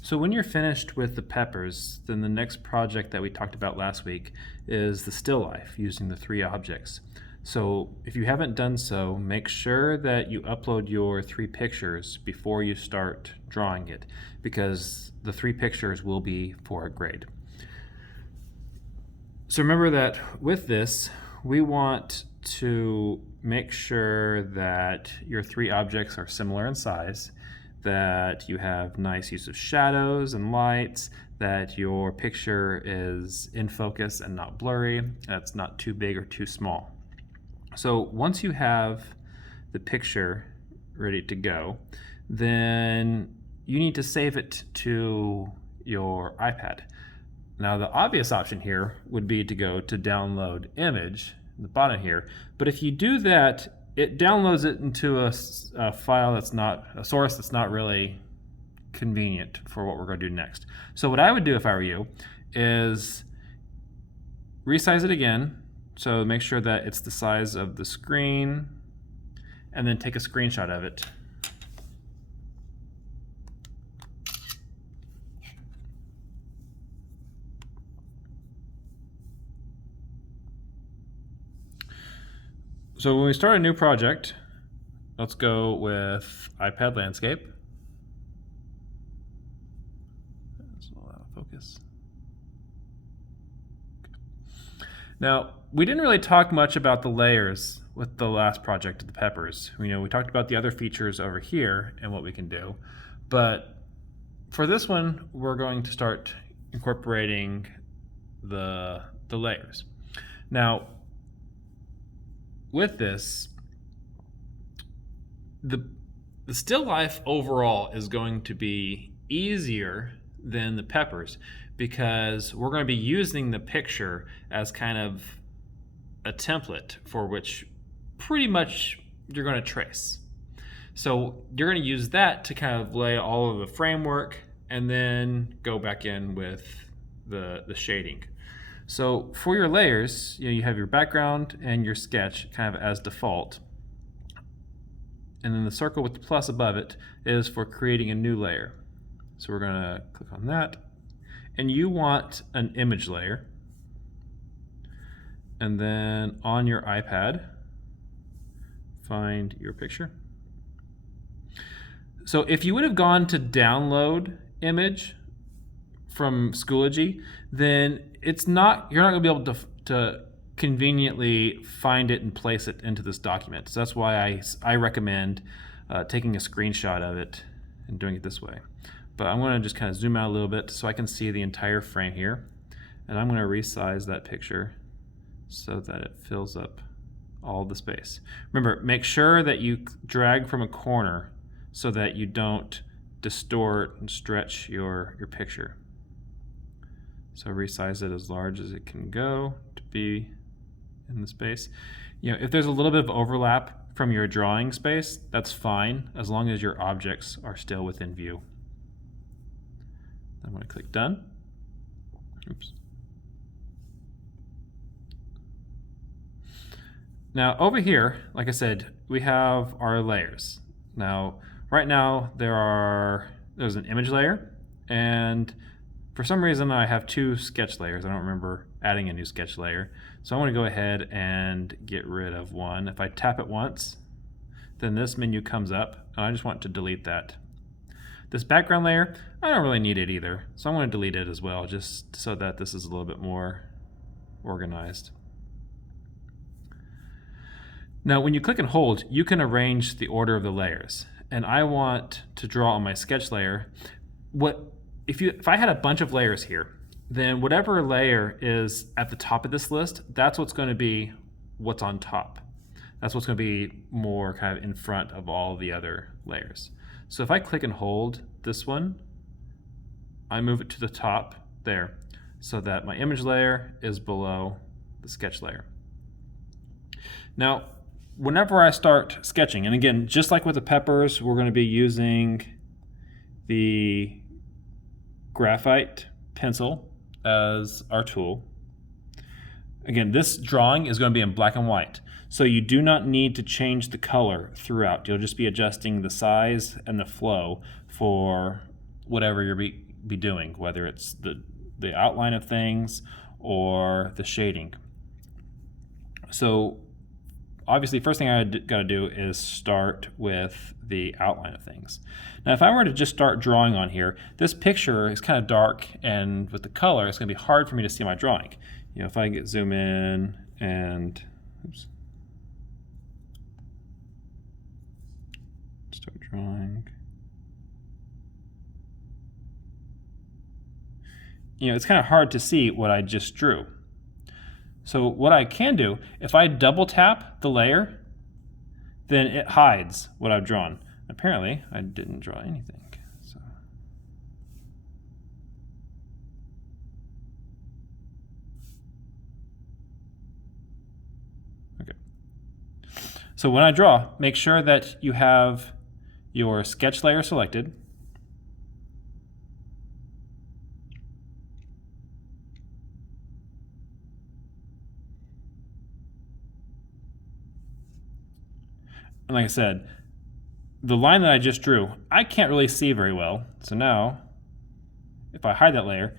So when you're finished with the peppers, then the next project that we talked about last week is the still life using the 3 objects. So if you haven't done so, make sure that you upload your 3 pictures before you start drawing it, because the 3 pictures will be for a grade. So remember that with this, we want to make sure that your 3 objects are similar in size, that you have nice use of shadows and lights, that your picture is in focus and not blurry, that's not too big or too small. So once you have the picture ready to go, then you need to save it to your iPad. Now the obvious option here would be to go to download image at the bottom here, but if you do that, it downloads it into a file that's not, a source that's not really convenient for what we're going to do next. So what I would do if I were you is resize it again, so make sure that it's the size of the screen, and then take a screenshot of it. So when we start a new project, let's go with iPad landscape. That's a lot of focus. Now, we didn't really talk much about the layers with the last project, the peppers. We talked about the other features over here and what we can do, but for this one, we're going to start incorporating the layers. Now, with this, the still life overall is going to be easier than the peppers, because we're going to be using the picture as kind of a template for which pretty much you're going to trace. So you're going to use that to kind of lay all of the framework and then go back in with the shading. So for your layers, you have your background and your sketch kind of as default. And then the circle with the plus above it is for creating a new layer. So we're going to click on that. And you want an image layer. And then on your iPad, find your picture. So if you would have gone to download image from Schoology, then you're not going to be able to conveniently find it and place it into this document. So that's why I recommend taking a screenshot of it and doing it this way. But I'm going to just kind of zoom out a little bit so I can see the entire frame here. And I'm going to resize that picture so that it fills up all the space. Remember, make sure that you drag from a corner so that you don't distort and stretch your picture. So resize it as large as it can go to be in the space. If there's a little bit of overlap from your drawing space, that's fine, as long as your objects are still within view. I'm going to click done. Oops. Now over here, like I said, we have our layers. Now, right now there's an image layer, and for some reason I have 2 sketch layers. I don't remember adding a new sketch layer. So I'm going to go ahead and get rid of one. If I tap it once, then this menu comes up, and I just want to delete that. This background layer, I don't really need it either, so I'm going to delete it as well, just so that this is a little bit more organized. Now when you click and hold, you can arrange the order of the layers, and I want to draw on my sketch layer. If I had a bunch of layers here, then whatever layer is at the top of this list, that's what's going to be what's on top. That's what's going to be more kind of in front of all the other layers. So if I click and hold this one, I move it to the top there so that my image layer is below the sketch layer. Now, whenever I start sketching, and again, just like with the peppers, we're going to be using the graphite pencil as our tool. Again, this drawing is going to be in black and white, so you do not need to change the color throughout. You'll just be adjusting the size and the flow for whatever you're be doing, whether it's the outline of things or the shading. So obviously, first thing I got to do is start with the outline of things. Now, if I were to just start drawing on here, this picture is kind of dark, and with the color, it's going to be hard for me to see my drawing. You know, if I zoom in and start drawing, you know, it's kind of hard to see what I just drew. So what I can do, if I double tap the layer, then it hides what I've drawn. Apparently, I didn't draw anything. So. Okay. So when I draw, make sure that you have your sketch layer selected. And like I said, the line that I just drew, I can't really see very well. So now, if I hide that layer,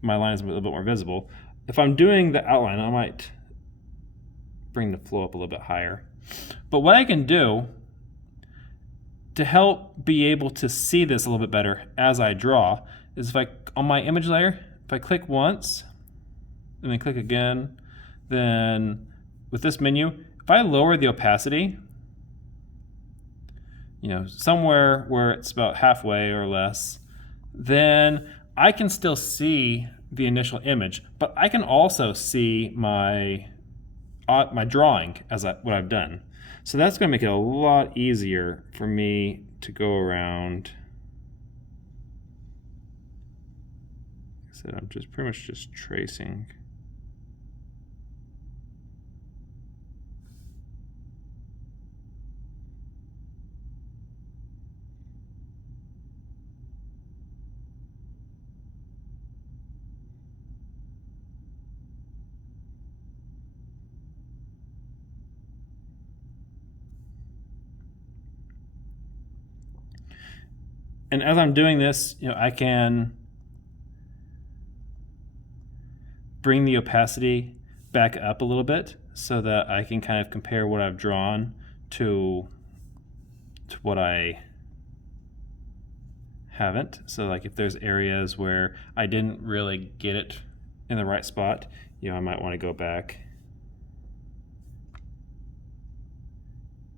my line is a little bit more visible. If I'm doing the outline, I might bring the flow up a little bit higher. But what I can do to help be able to see this a little bit better as I draw is on my image layer, if I click once and then click again, then with this menu, if I lower the opacity, you know, somewhere where it's about halfway or less, then I can still see the initial image, but I can also see my drawing as what I've done. So that's going to make it a lot easier for me to go around. Like I said, I'm just pretty much just tracing. And as I'm doing this, you know, I can bring the opacity back up a little bit so that I can kind of compare what I've drawn to what I haven't. So like if there's areas where I didn't really get it in the right spot, you know, I might want to go back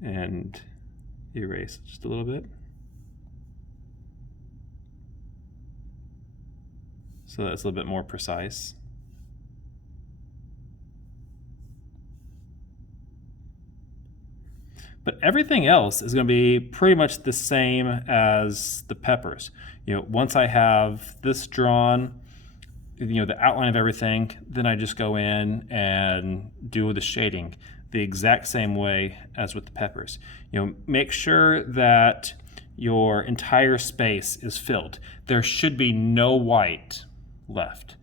and erase just a little bit. So that's a little bit more precise. But everything else is going to be pretty much the same as the peppers. You know, once I have this drawn, you know, the outline of everything, then I just go in and do the shading the exact same way as with the peppers. You know, make sure that your entire space is filled. There should be no white left.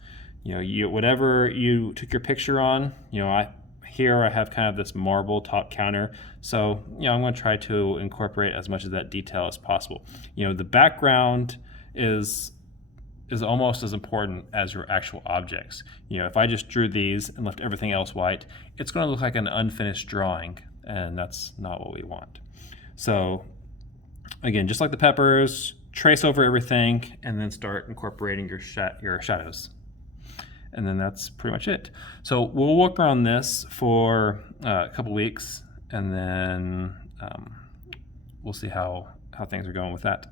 You know, whatever you took your picture on, you know, here I have kind of this marble top counter, so you know I'm going to try to incorporate as much of that detail as possible. You know, the background is almost as important as your actual objects. You know, if I just drew these and left everything else white, it's going to look like an unfinished drawing, and that's not what we want. So again, just like the peppers, trace over everything and then start incorporating your shadows. And then that's pretty much it. So we'll work on this for a couple weeks, and then we'll see how things are going with that.